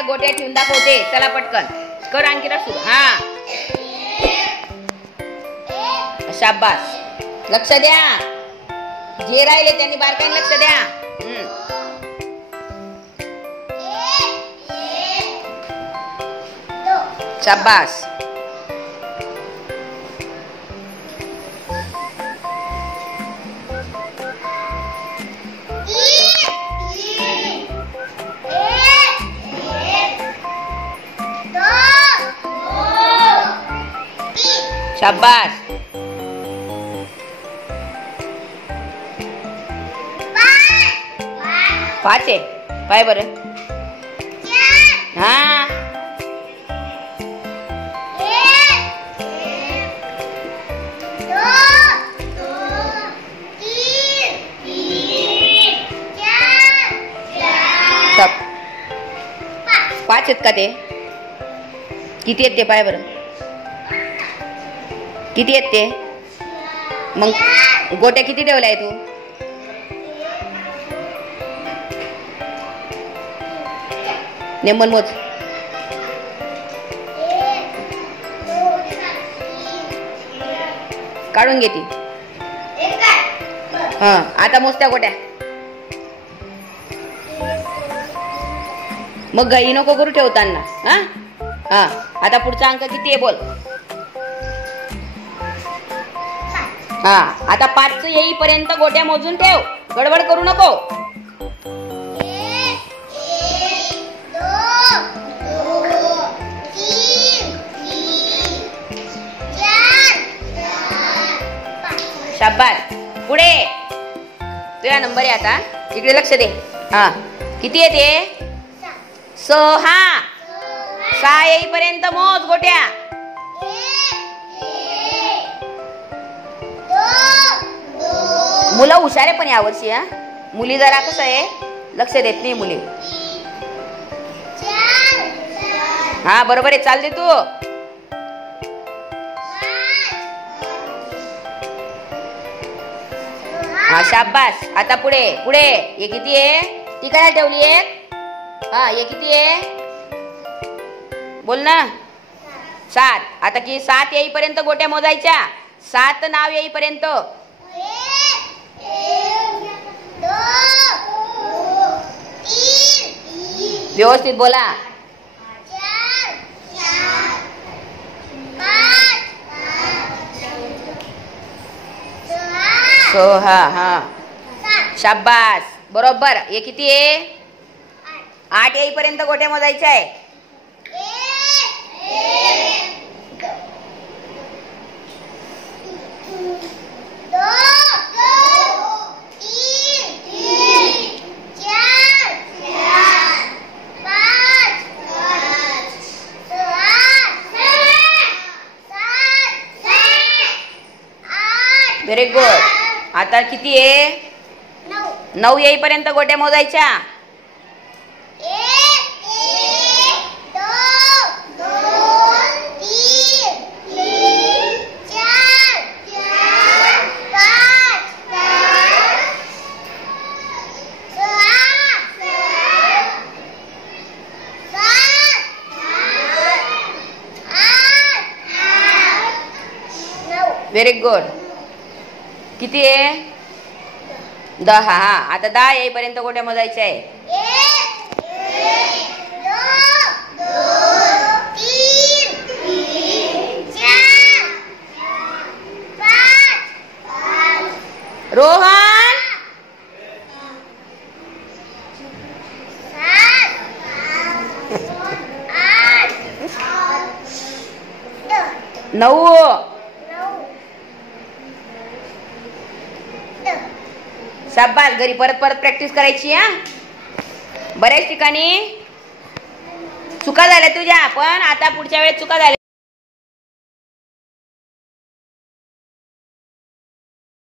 गोट्या गोट्या ठेवून दाखवते. चला पटकन कर अंकिता सुरू. हा शाबास. लक्ष द्या. जे राहिले त्यांनी बारकाईने लक्ष द्या. शाबास. शाबास. 5 आहे. पाय बरं. हा पाच आहेत का ते? किती आहेत ते? पाय बरं. किती आहेत ते? मग गोट्या किती ठेवल्या आहे तू? नेमन मोज. काढून घे ती. हा आता मोजत्या गोट्या. मग घाई नको करू ठेवताना. हा हा आता पुढचा अंक किती आहे बोल. हा आता 5 येईपर्यंत गोट्या मोजून ठेव. गडबड करू नको. शाबास. पुढे तुझा नंबर आहे आता. इकडे लक्ष दे. हा किती आहे ते? 6. 6 येईपर्यंत मोज गोट्या. मुलं हुशार आहे पण यावर्षी. हा मुली जरा कसं आहे लक्ष देत नाही मुली. हा बरोबर आहे. चाल दे तू. हा शाबास. आता पुढे पुढे. हे किती आहे? ती काय ठेवली आहे? हा हे किती आहे बोल ना. 7. आता की 7 येईपर्यंत गोट्या मोजायच्या. 7 नाव येईपर्यंत. व्यवस्थित बोला. 6. हा शाबास. बरोबर. हे किती आहे? 8 येईपर्यंत गोट्या मोजायच्या आहे. 8 व्हेरी गुड. आता किती आहे? 9 येईपर्यंत गोट्या मोजायच्या. 1 2 3 4 5 व्हेरी गुड. किती आहे? 10. हा आता 10 येईपर्यंत गोट्या मोजायच्या आहे. 1 2 3 4 5 रोहन 9. शाबास. घरी परत परत प्रॅक्टिस करायची. हा बऱ्याच ठिकाणी चुका झाल्या तुझ्या पण आता पुढच्या वेळेस चुका झाल्या.